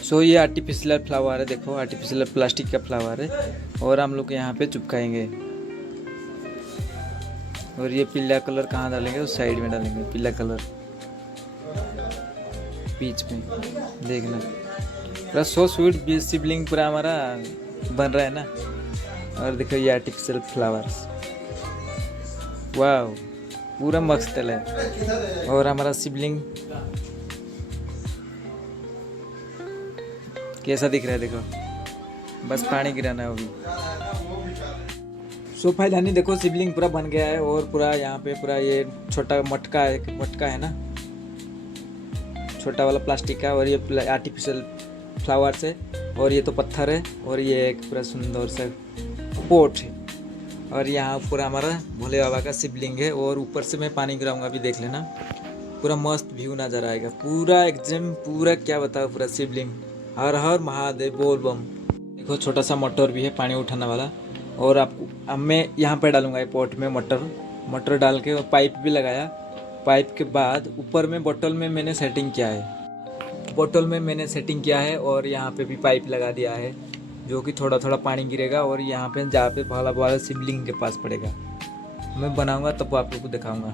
सो ये artificial flower है, देखो आर्टिफिशियल प्लास्टिक का फ्लावर है और हम लोग यहाँ पे चिपकाएंगे। और ये पीला कलर कहाँ डालेंगे, उस साइड में डालेंगे पीला कलर बीच में, देखना पूरा सो स्वीट शिवलिंग पूरा हमारा बन रहा है ना। और देखो ये आर्टिफिशियल फ्लावर्स, वाह पूरा मस्त है। और हमारा शिवलिंग कैसा दिख रहा है देखो, बस पानी गिराना है अभी। सो फाइनली देखो शिवलिंग पूरा बन गया है और पूरा यहाँ पे पूरा ये छोटा मटका है ना, छोटा वाला प्लास्टिक का, और ये आर्टिफिशियल फ्लावर्स है, और ये तो पत्थर है, और ये एक पूरा सुंदर सा पोट है। और यहाँ पूरा हमारा भोले बाबा का शिवलिंग है, और ऊपर से मैं पानी गिराऊंगा, अभी देख लेना पूरा मस्त व्यू नजर आएगा पूरा एकदम, पूरा क्या बताओ पूरा शिवलिंग। हर हर महादेव बोल बम। देखो छोटा सा मोटर भी है पानी उठाने वाला, और आपको अब मैं यहाँ पे डालूंगा ये पॉट में मटर डाल के, और पाइप भी लगाया। पाइप के बाद ऊपर में बोतल में मैंने सेटिंग किया है, और यहाँ पे भी पाइप लगा दिया है, जो कि थोड़ा थोड़ा पानी गिरेगा और यहाँ पे जहाँ पे भाला भाला शिवलिंग के पास पड़ेगा। मैं बनाऊंगा तब आप लोग को दिखाऊंगा।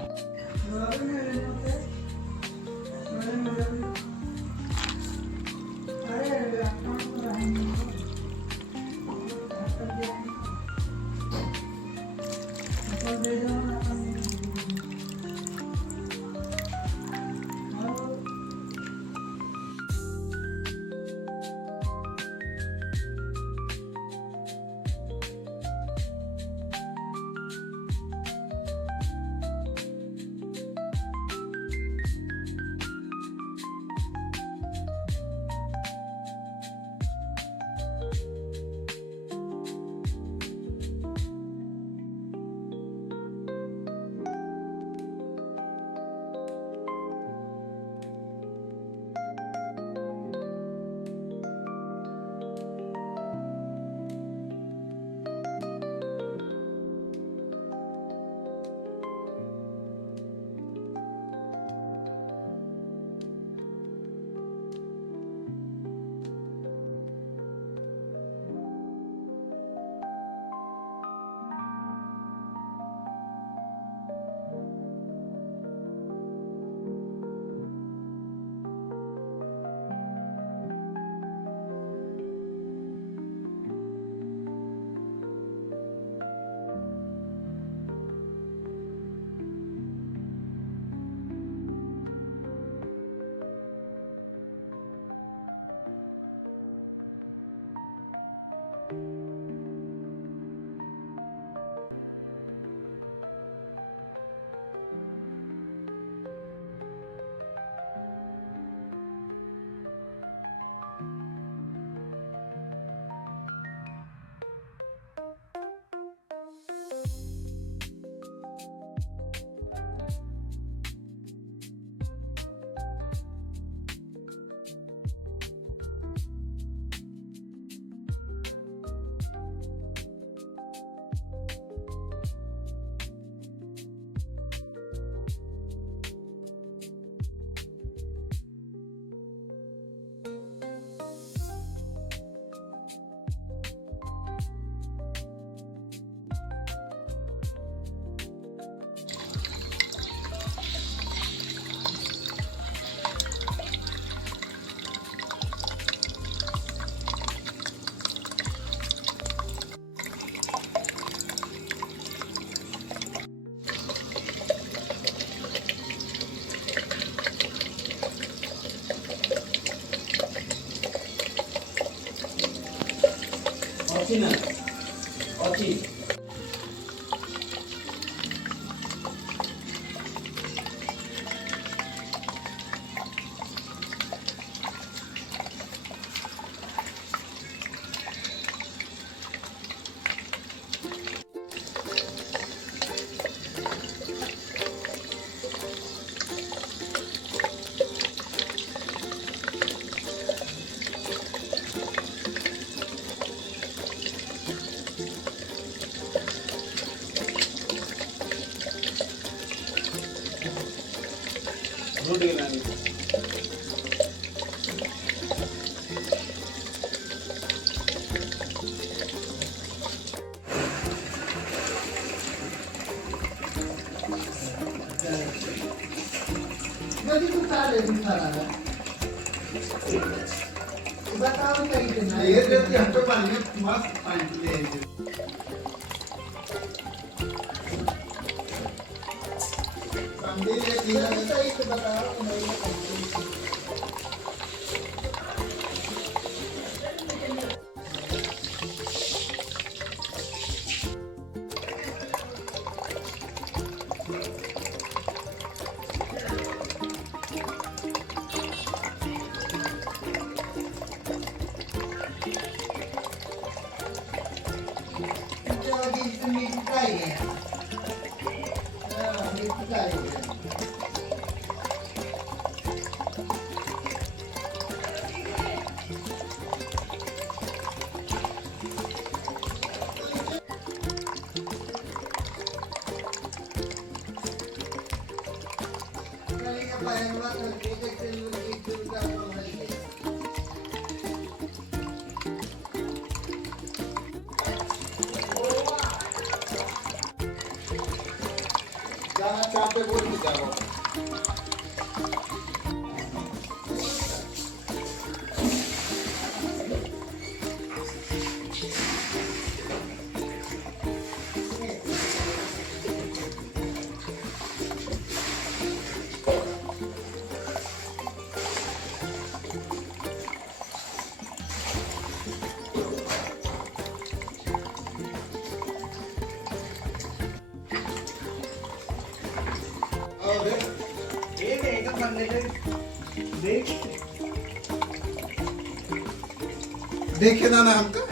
देखे ना हमका